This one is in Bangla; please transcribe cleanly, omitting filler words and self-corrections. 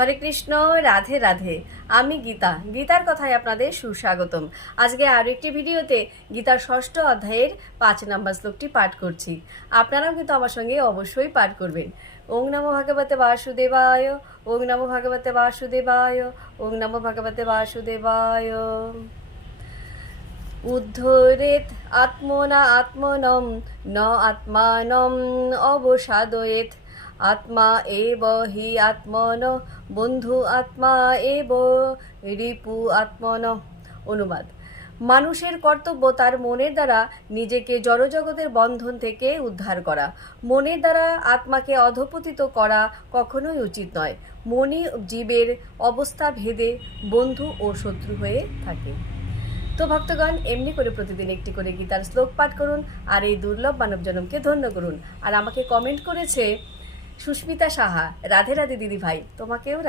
হরে কৃষ্ণ, রাধে রাধে। আমি গীতার কথায় আপনাদের সুস্বাগতম। আজকে আরও একটি ভিডিওতে গীতার 6ষ্ঠ অধ্যায়ের 5 নম্বর শ্লোকটি পাঠ করছি। আপনারাও কিন্তু আমার সঙ্গে অবশ্যই পাঠ করবেন। ওং নমো ভগবতে বাসুদেবায়, ওং নমো ভগবতে বাসুদেবায়, ওং নমো ভগবতে বাসুদেবায়। উদ্ধরেত আত্মনা আত্মনম ন আত্মানম অবসাদয়েত। আত্মা এব হি আত্মন বন্ধু আত্মা এব রিপু আত্মন। অনুবাদ: মানুষের কর্তব্য তার মনের দ্বারা নিজেকে জড়জগতের বন্ধন থেকে উদ্ধার করা। মনের দ্বারা আত্মাকে অধঃপতিত করা কখনোই উচিত নয়। মনই জীবের অবস্থা ভেদে বন্ধু ও শত্রু হয়ে থাকে। তো ভক্তগণ, এমনি করে প্রতিদিন একটি করে গীতার শ্লোক পাঠ করুন আর এই দুর্লভ মানব জনমকে ধন্য করুন। আর আমাকে কমেন্ট করেছে সুস্মিতা সাহা, রাধে রাধে দিদি ভাই, তোমাকেও